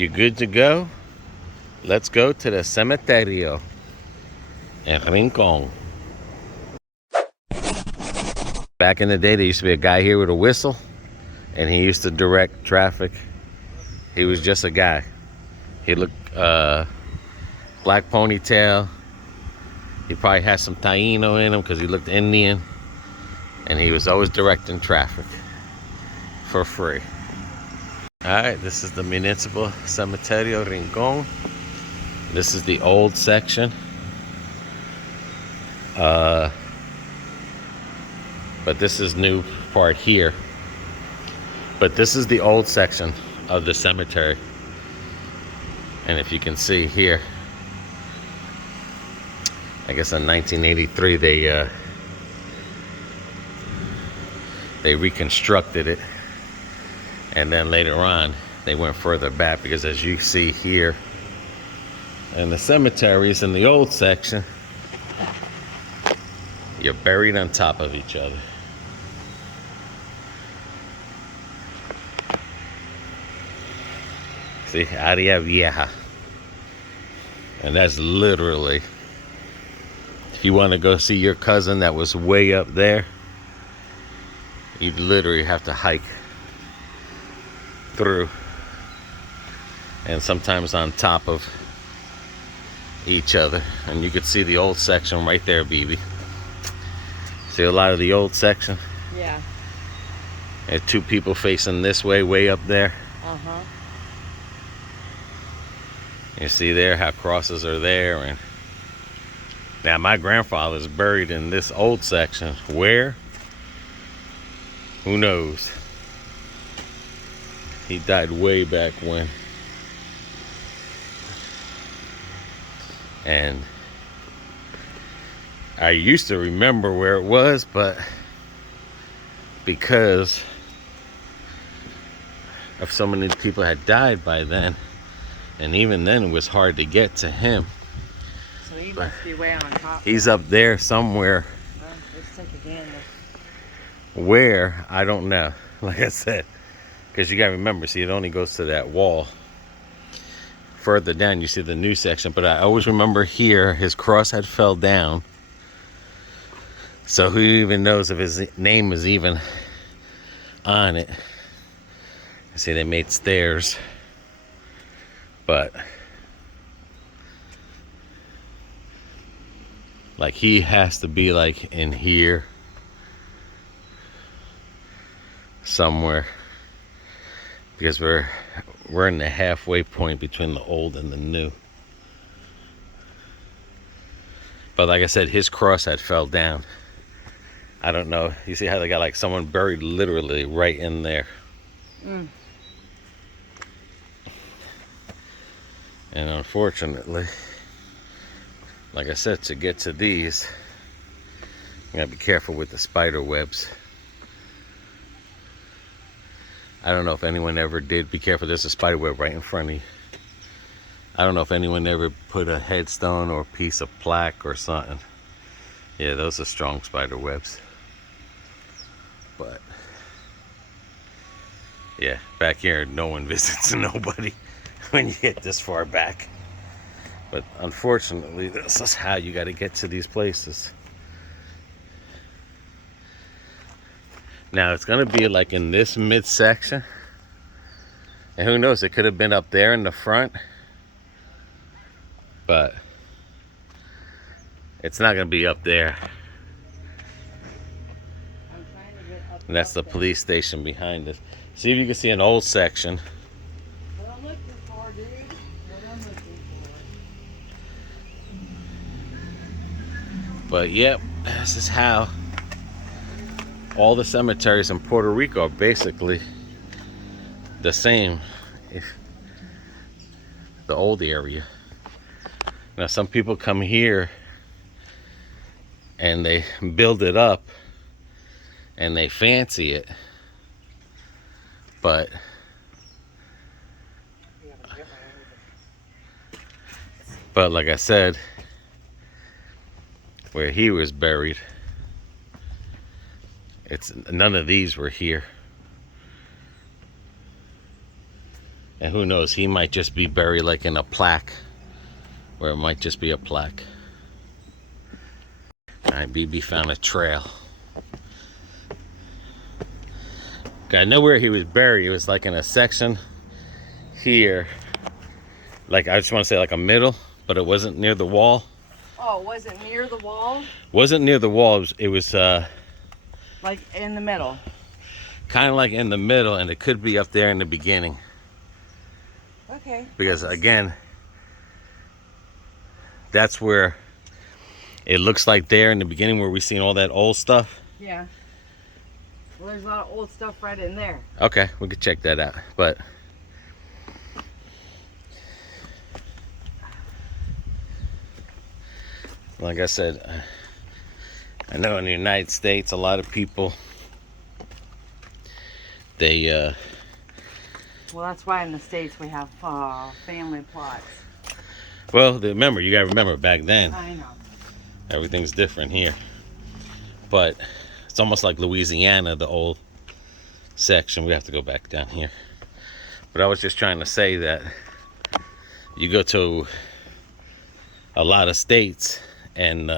You good to go? Let's go to the Cementerio in Rincón. Back in the day, there used to be a guy here with a whistle, and he used to direct traffic. He was just a guy. He looked black ponytail. He probably had some Taino in him because he looked Indian, and he was always directing traffic for free. All right, this is the Municipal Cementerio Rincón. This is the old section. But this is new part here. But this is the old section of the cemetery. And if you can see here, I guess in 1983 they reconstructed it. And then later on, they went further back because as you see here, in the cemeteries in the old section, you're buried on top of each other. See, área vieja. And that's literally, if you want to go see your cousin that was way up there, you'd literally have to hike through, and sometimes on top of each other. And you could see the old section right there, BB. See a lot of the old section? Yeah. There's two people facing this way up there. Uh-huh. You see there how crosses are there. And now my grandfather's buried in this old section. Where? Who knows? He died way back when. And I used to remember where it was, but because of so many people had died by then, and even then it was hard to get to him. So he must be way on top. He's up there somewhere. Well, let's take a gander. Where? I don't know. Like I said, because you gotta remember, see, it only goes to that wall. Further down, you see the new section, but I always remember here, his cross had fell down. So who even knows if his name is even on it? See, they made stairs, but like he has to be like in here somewhere, because we're in the halfway point between the old and the new. But like I said, his cross had fell down. I don't know. You see how they got like someone buried literally right in there. And unfortunately, like I said, to get to these, you gotta be careful with the spider webs. I don't know if anyone ever did. Be careful, there's a spider web right in front of you. I don't know if anyone ever put a headstone or a piece of plaque or something. Yeah, those are strong spider webs. But yeah, back here, no one visits nobody when you get this far back. But unfortunately, this is how you got to get to these places. Now it's gonna be like in this midsection, and who knows, it could have been up there in the front, but it's not gonna be up there. I'm trying to get up. And that's the police station behind us. See if you can see an old section. What I'm looking for, dude. What I'm looking for. But yep, this is how all the cemeteries in Puerto Rico are basically the same. If the old area. Now some people come here and they build it up and they fancy it, but like I said, where he was buried, it's none of these were here. And who knows, he might just be buried like in a plaque, where it might just be a plaque. All right, BB found a trail. Okay, I know where he was buried. It was like in a section here. Like, I just want to say like a middle, but it wasn't near the wall. Oh, was it near the wall? Wasn't near the wall. It was Like in the middle? kind of like in the middle, and it could be up there in the beginning. Okay. Because again, that's where it looks like there in the beginning where we seen all that old stuff. Yeah. Well, there's a lot of old stuff right in there. Okay, we could check that out. But like I said, I know in the United States, a lot of people, they Well, that's why in the States we have family plots. well, remember, you gotta remember back then, I know. everything's different here. But it's almost like Louisiana, the old section. We have to go back down here. But I was just trying to say that you go to a lot of states, and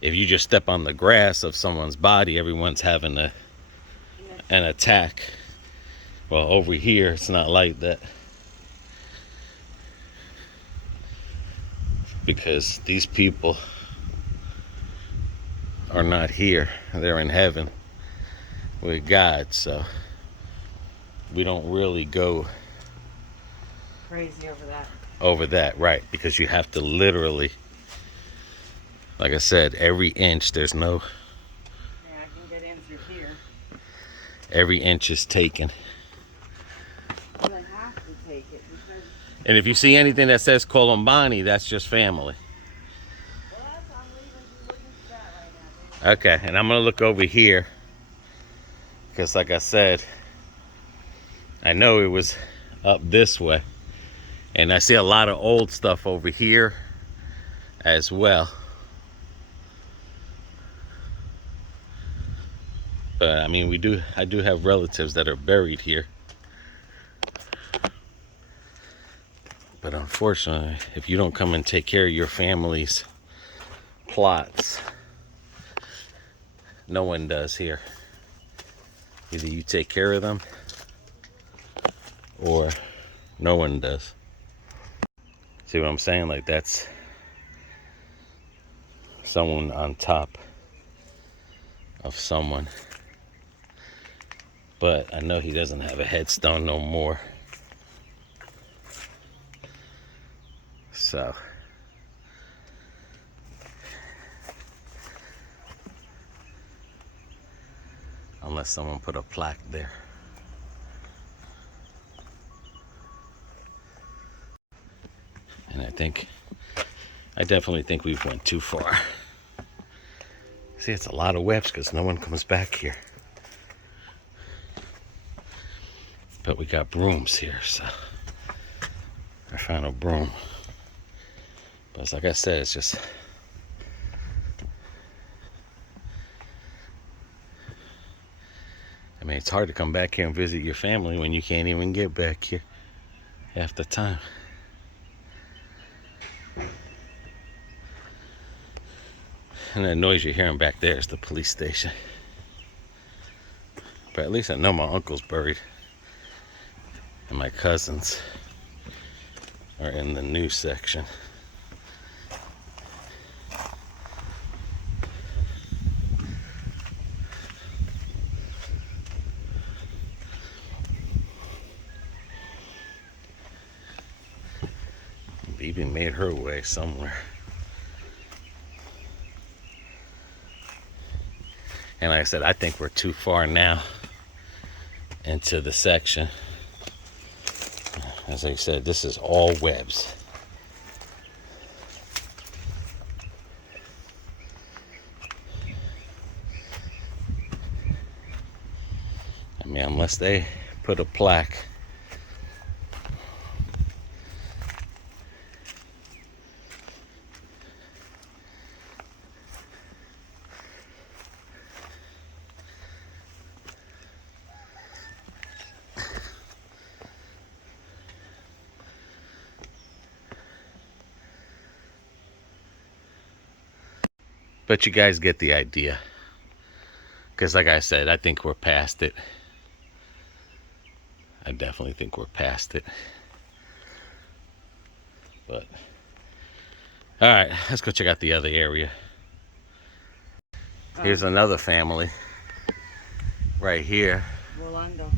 if you just step on the grass of someone's body, everyone's having an attack. Well, over here, it's not like that. Because these people are not here. They're in heaven with God. So we don't really go Crazy over that. over that, right? Because you have to literally, like I said, every inch, there's no, Yeah, I can get in through here. every inch is taken. Well, they have to take it because... And if you see anything that says Colombani, that's just family. Well, that's, I'm leaving to that right now, dude. Okay, and I'm gonna look over here because, like I said, I know it was up this way, and I see a lot of old stuff over here as well. But I mean, I do have relatives that are buried here. But unfortunately, if you don't come and take care of your family's plots, no one does here. Either you take care of them or no one does. See what I'm saying? Like, that's someone on top of someone. But I know he doesn't have a headstone no more. So unless someone put a plaque there. And I definitely think we've went too far. See, it's a lot of webs because no one comes back here. But we got brooms here, so I found a broom. But it's like I said, it's just, I mean, it's hard to come back here and visit your family when you can't even get back here half the time. And that noise you're hearing back there is the police station. But at least I know my uncle's buried. And my cousins are in the new section. Bibi made her way somewhere. And like I said, I think we're too far now into the section. As I said, this is all webs. I mean, unless they put a plaque. But you guys get the idea. Because like I said, I think we're past it. I definitely think we're past it. But, alright, let's go check out the other area. Here's another family. Right here. Rolando.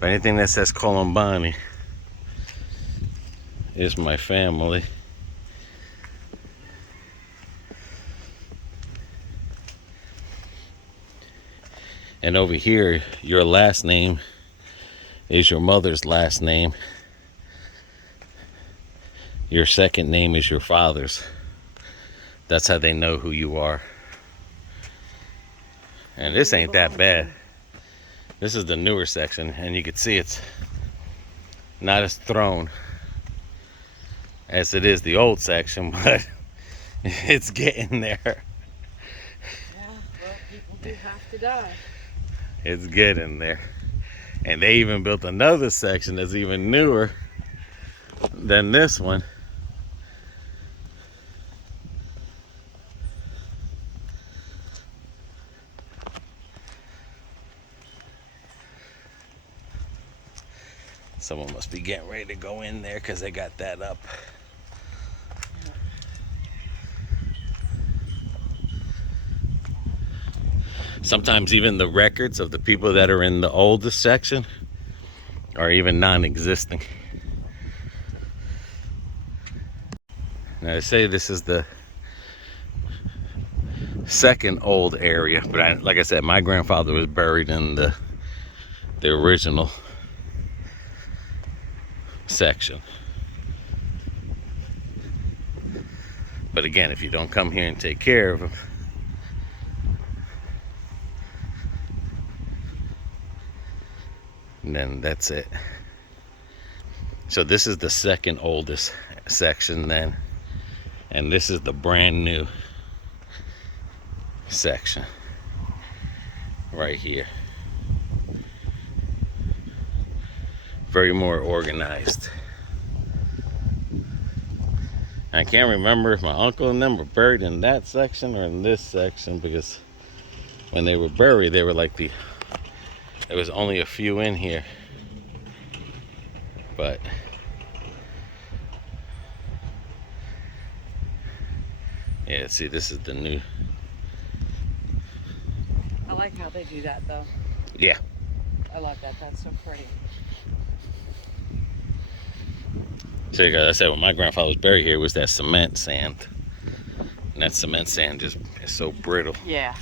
But anything that says Colombani is my family. And over here, your last name is your mother's last name. Your second name is your father's. That's how they know who you are. And this ain't that bad. This is the newer section, and you can see it's not as thrown as it is the old section, but it's getting there. Yeah, well, people do have to die. It's getting there. And they even built another section that's even newer than this one. Someone must be getting ready to go in there because they got that up. Sometimes even the records of the people that are in the oldest section are even non-existing. Now they say this is the second old area, but like I said, my grandfather was buried in the original section. But again, if you don't come here and take care of them, then that's it. So this is the second oldest section then, and this is the brand new section right here. Very more organized. I can't remember if my uncle and them were buried in that section or in this section, because when they were buried, they were like there was only a few in here. But yeah, see, this is the new. I like how they do that though. Yeah. I like that. That's so pretty. So like I said, when my grandfather was buried here, was that cement sand. And that cement sand just is so brittle. Yeah.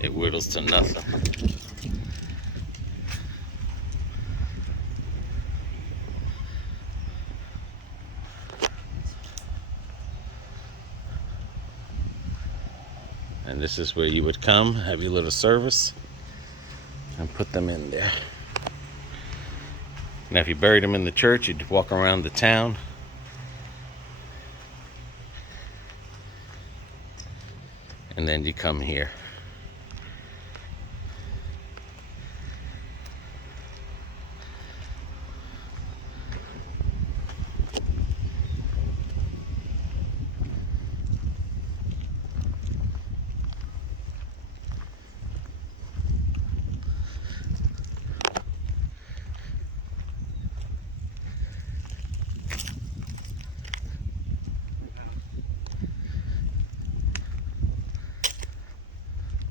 It whittles to nothing. And this is where you would come, have your little service, and put them in there. Now if you buried them in the church, you'd walk around the town. And then you come here.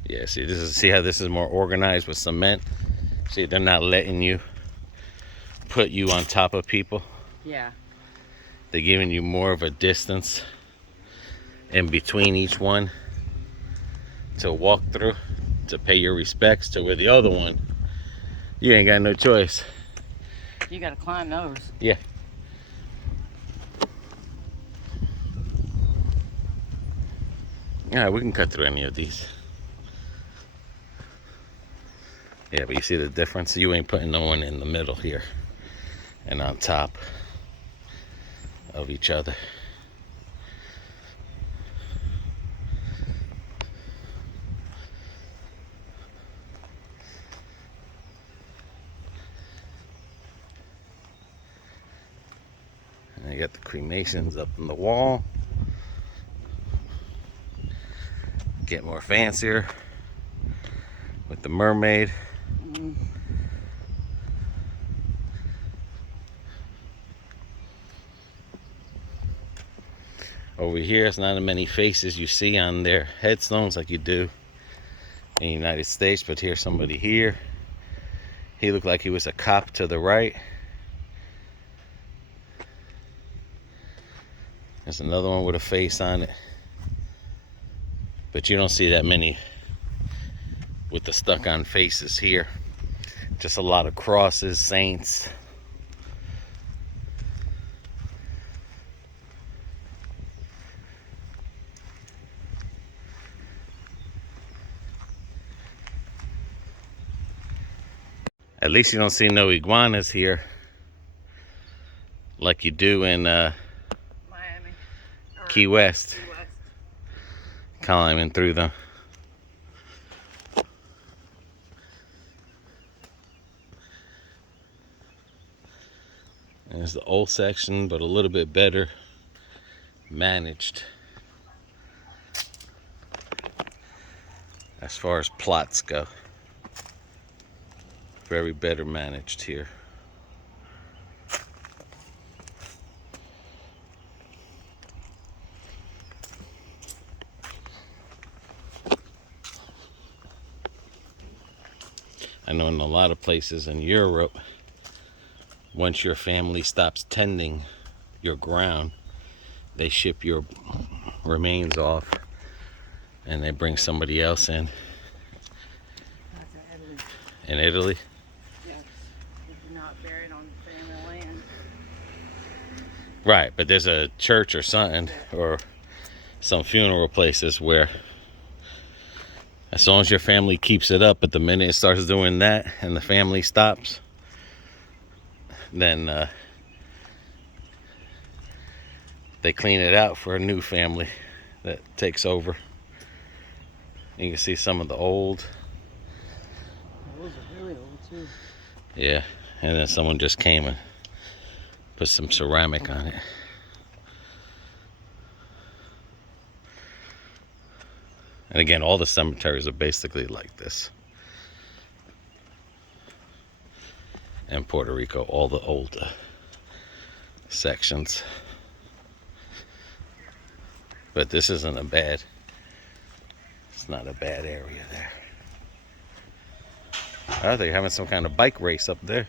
Yeah, see how this is more organized with cement? See, they're not letting you put you on top of people. Yeah. They're giving you more of a distance in between each one to walk through, to pay your respects, to where the other one, you ain't got no choice. You gotta climb those. Yeah. Yeah, we can cut through any of these. Yeah, but you see the difference? You ain't putting no one in the middle here and on top of each other. And you got the cremations up on the wall. Get more fancier with the mermaid. Over here, it's not as many faces you see on their headstones like you do in the United States, but here's somebody here. He looked like he was a cop to the right. There's another one with a face on it. But you don't see that many with the stuck-on faces here. Just a lot of crosses, saints. At least you don't see no iguanas here like you do in Miami. Key West. Climbing through them. There's the old section, but a little bit better managed as far as plots go. Very better managed here. I know in a lot of places in Europe, once your family stops tending your ground, they ship your remains off and they bring somebody else in. That's in Italy. In Italy? Yes. If you're not buried on family land. Right, but there's a church or something, or some funeral places where as long as your family keeps it up, but the minute it starts doing that and the family stops, then they clean it out for a new family that takes over. You can see some of the old. Those are really old too. Yeah, and then someone just came and put some ceramic on it. And again, all the cemeteries are basically like this. In Puerto Rico, all the old sections. But this isn't a bad, it's not a bad area there. Oh, they're having some kind of bike race up there.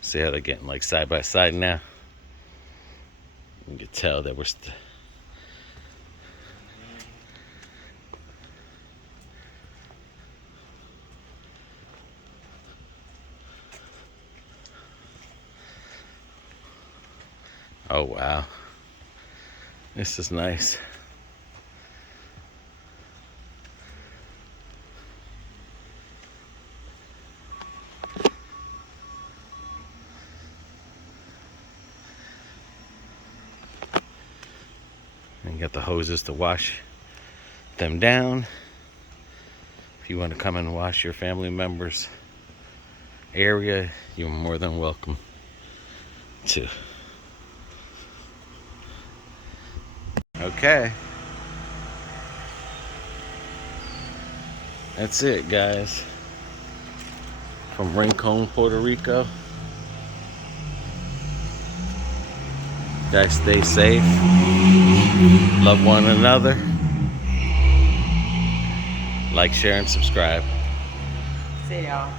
See how they're getting like side by side now? You can tell that we're oh wow, this is nice. And you got the hoses to wash them down. If you want to come and wash your family members' area, you're more than welcome to. Okay. That's it, guys. From Rincón, Puerto Rico. Guys, stay safe. Love one another. Like, share, and subscribe. See y'all.